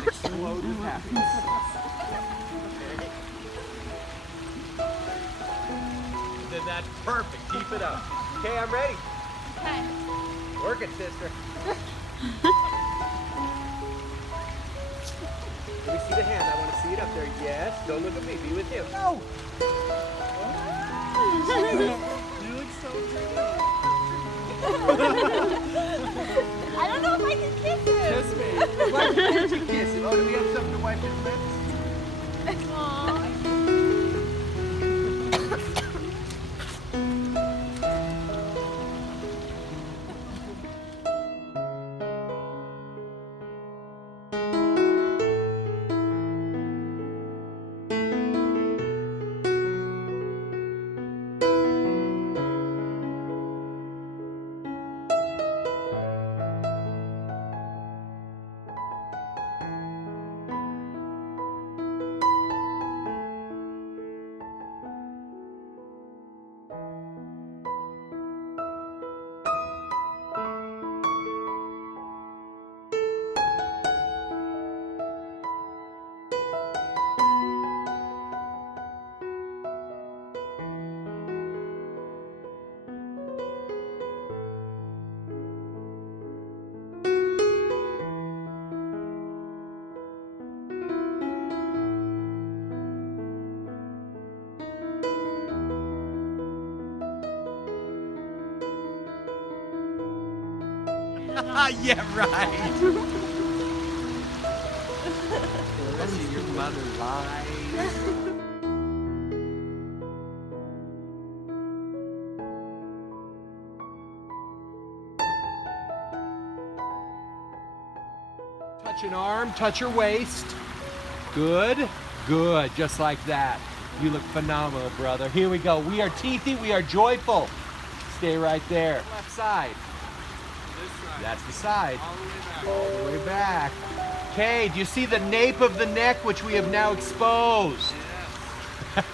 then explode with happiness. Then that's perfect. Keep it up. Okay, I'm ready. Okay. Work it, sister. Let me see the hand. I want to see it up there. Yes. Don't look at me. Be with him. No. You look so pretty. I don't know if I can kiss him. Kiss me. Why can't you kiss him? Oh, do we have something to wipe his lips? Aww. Yeah, right. See your mother lies. Touch an arm, touch your waist. Good, good, just like that. You look phenomenal, brother. Here we go. We are teethy, we are joyful. Stay right there. Left side. This side. That's the side. All the way back. All the way back. Okay, do you see the nape of the neck, which we have now exposed? Yes.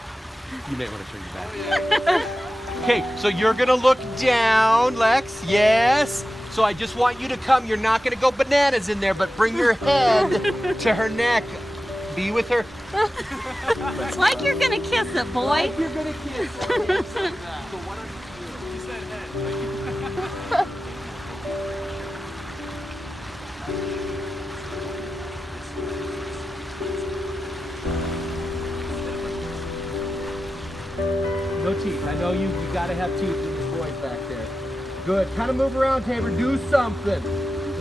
You may want to turn your back. Oh, yeah. Okay, so you're gonna look down, Lex, yes. So I just want you to come, you're not gonna go bananas in there, but bring your head to her neck. Be with her. It's like you're gonna kiss it, boy. You're gonna kiss. So what are you doing? You said head. No teeth. I know you gotta have teeth in this voice back there. Good. Kind of move around, Tabor. Do something.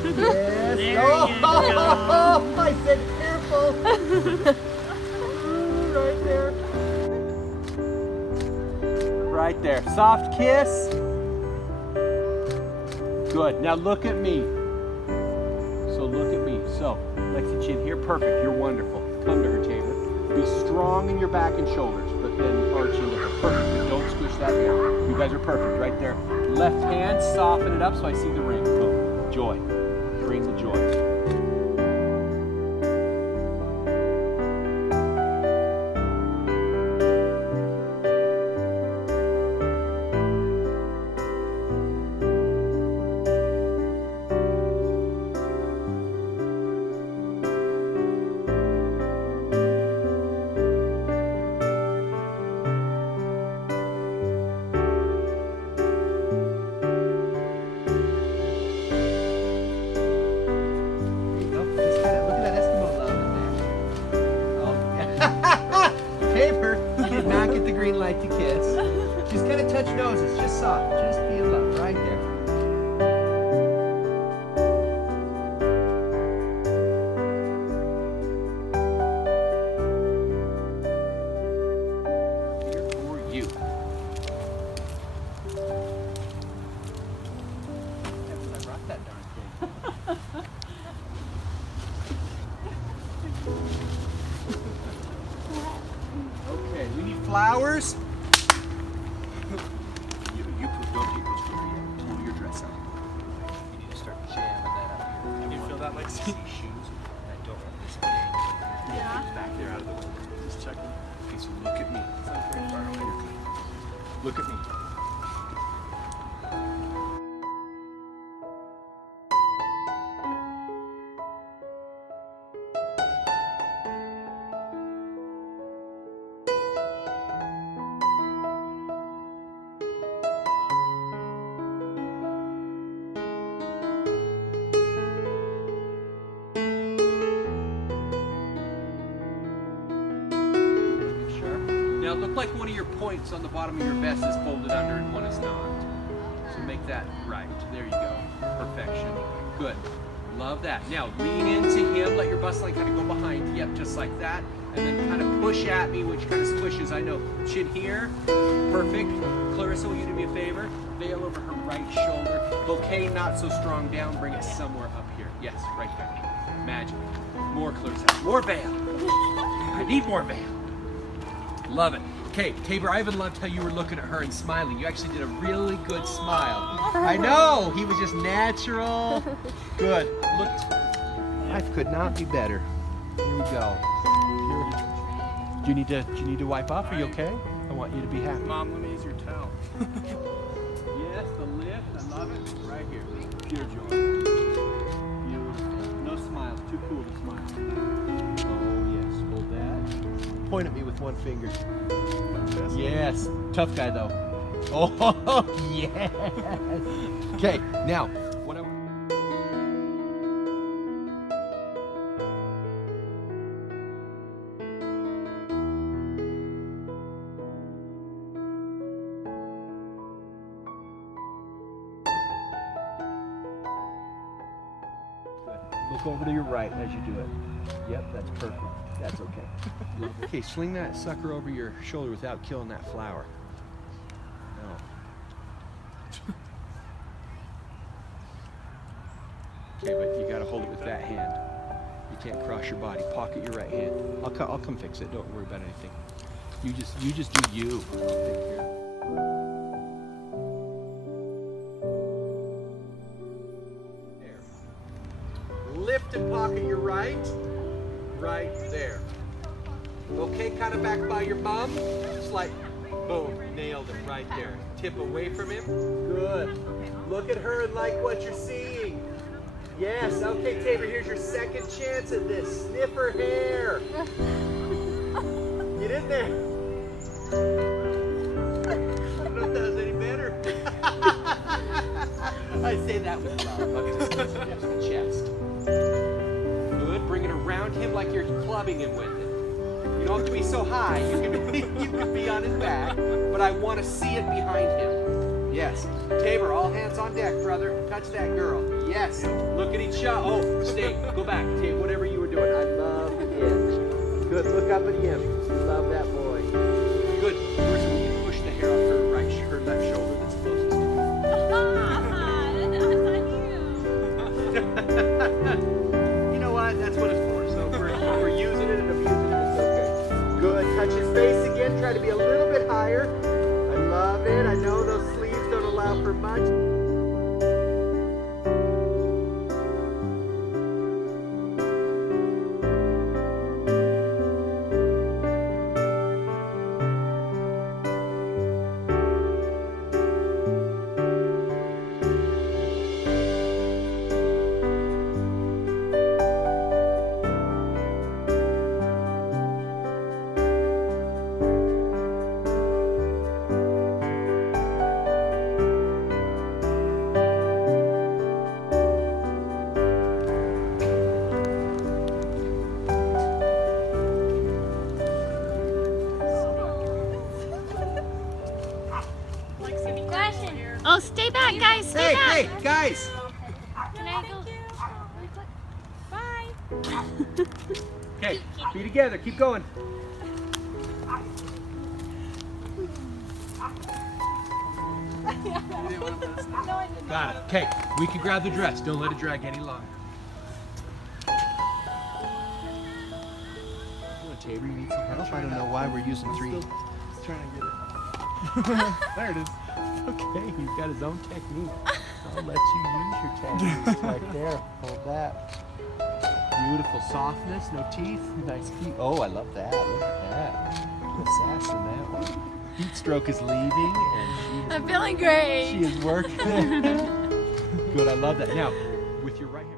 Yes. There oh, you go. I said careful. Right there. Right there. Soft kiss. Good. Now look at me. So look at me. So, Lexie, chin here. Perfect. You're wonderful. Come to her, Tabor. Be strong in your back and shoulders, but then arch into her. Perfect. But don't squish that down. You guys are perfect right there. Left hand, soften it up so I see the ring. Boom. Joy. Bring the joy. Paper did not get the green light to kiss. Just kind of touch noses, just soft, just feel love right there. Here for you. I brought that darn thing. Okay, we need flowers. You don't take those from me. Pull your dress up. You need to start jamming that up here. Can you feel that, Lexie? See shoes. I don't want this thing. Yeah. It's back there out of the way. Just checking. Okay, so look at me. It's not very far away. Look at me. Now look like one of your points on the bottom of your vest is folded under and one is not. So make that right. There you go. Perfection. Good. Love that. Now lean into him. Let your bust line kind of go behind. Yep, just like that. And then kind of push at me, which kind of squishes. I know. Chin here. Perfect. Clarissa, will you do me a favor? Veil over her right shoulder. Bouquet not so strong down. Bring it somewhere up here. Yes, right there. Magic. More Clarissa. More veil. I need more veil. Love it. Okay, Tabor, I even loved how you were looking at her and smiling. You actually did a really good smile. I know. He was just natural. Good. Look. Life could not be better. Here we go. Do you need to wipe off? Are you okay? I want you to be happy. Mom, let me use your towel. Yes, the lift. I love it. Right here. Pure joy. Beautiful. No smiles. Too cool to smile. Oh, yes. Hold that. Point at me with one finger. Yes. Tough guy, though. Oh, yes. Okay, now, what I look over to your right as you do it. Yep, that's perfect. That's okay. Okay, sling that sucker over your shoulder without killing that flower. No. Okay, but you gotta hold it with that hand. You can't cross your body. Pocket your right hand. I'll come fix it. Don't worry about anything. You just do you. I'll take care of it. Lift and pocket your right there. Okay, kind of back by your bum. Just like, boom, nailed it right there. Tip away from him. Good. Look at her and like what you're seeing. Yes, okay, Tabor, here's your second chance at this. Sniff her hair. Get in there. I don't know if that was any better. I say that with love. I'm just the chest. Good. Bring it around him like you're clubbing him with it. You don't have to be so high. You can be on his back, but I want to see it behind him. Yes. Tabor, all hands on deck, brother. Touch that girl. Yes. Look at each other. Oh, stay. Go back. Tabor, whatever you were doing. I love it. Good. Look up at him. You love that boy. Good. First, will you push the hair off her left shoulder that's closest to you? You know what? That's what it's for. So if we're using it and abusing it, it's okay. Good. Touch his face again. Try to be a little bit higher. I love it. I know those sleeves don't allow for much. Oh, stay back, guys. Stay back. Hey, guys. Can I go? Bye. Okay, be together. Keep going. Got it. Okay, we can grab the dress. Don't let it drag any longer. Tabor, you need some help? I don't know why we're using three. Just trying to get it. There it is. Okay, he's got his own technique. I'll let you use your technique right there. Hold that. Beautiful softness, no teeth, nice feet. Oh, I love that. Look at that. Little sass in that one. Heat stroke is leaving, and I'm feeling great. she is working. Good, I love that. Now, with your right hand.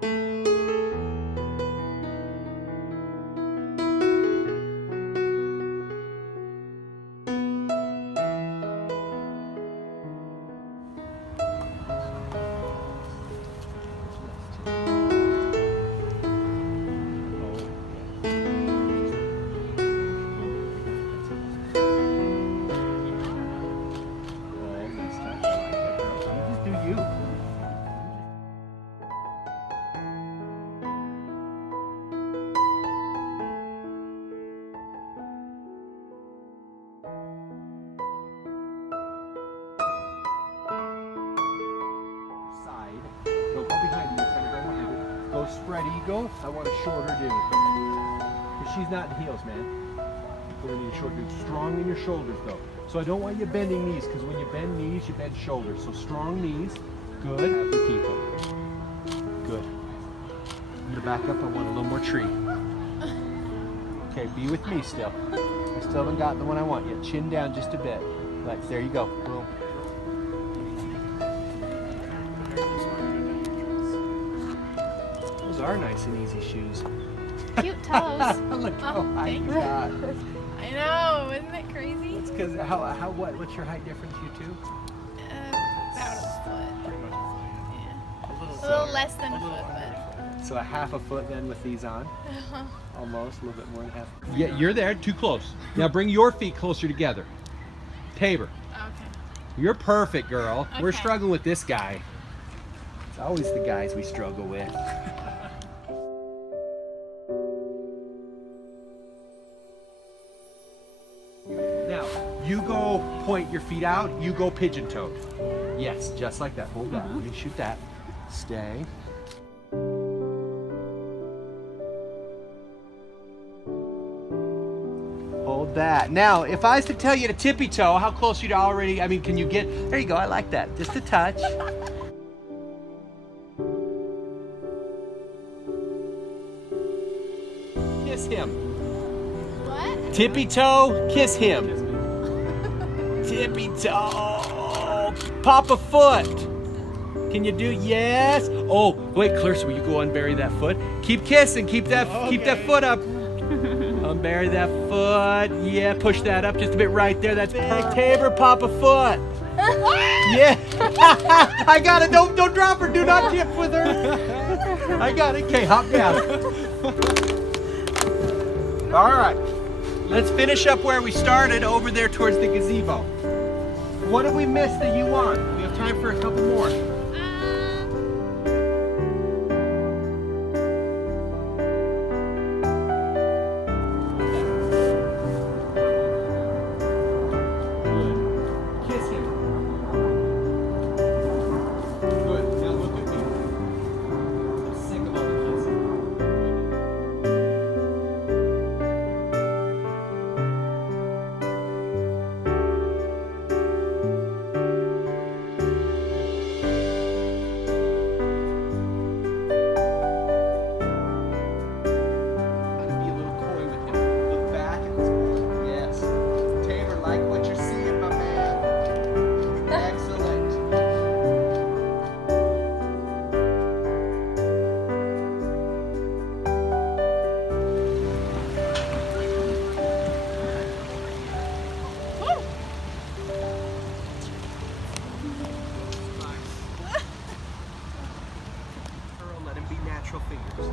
Ready, go. I want a shorter dude. 'Cause she's not in heels, man. We need a short dude. Strong in your shoulders, though. So I don't want you bending knees, because when you bend knees, you bend shoulders. So strong knees. Good. Happy people. Good. I'm gonna back up. I want a little more tree. Okay, be with me still. I still haven't gotten the one I want yet. Chin down just a bit. Lex, there you go. Boom. Those are nice and easy shoes. Cute toes. Look how high thank you you. got. I know, isn't it crazy? It's because what's your height difference, you two? About a foot. Pretty much. Yeah. A A little less than a foot, but. So a half a foot then with these on. Almost, a little bit more than half. Yeah, you're there, too close. Now bring your feet closer together. Tabor, Okay. you're perfect, girl. We're Okay. struggling with this guy. It's always the guys we struggle with. Now, you go point your feet out, you go pigeon-toed. Yes, just like that. Hold that. Let me shoot that. Stay. Hold that. Now, if I was to tell you to tippy toe, how close you'd already, I mean, can you get, there you go, I like that. Just a touch. Kiss him. What? Tippy toe, kiss him. Tippy toe. Pop a foot. Can you do, yes? Oh, wait, Clarissa, will you go unbury that foot? Keep kissing, keep that foot up. Unbury that foot. Yeah, push that up just a bit right there. That's perfect. Tabor, pop a foot. Yeah. I got it. Don't drop her. Do not tip with her. I got it. Okay, hop down. All right. Let's finish up where we started over there towards the gazebo. What have we missed that you want? We have time for a couple more. Fingers.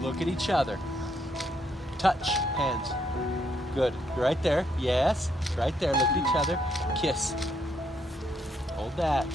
Look at each other. Touch hands. Good. Right there. Yes. Right there. Look at each other. Kiss. Hold that.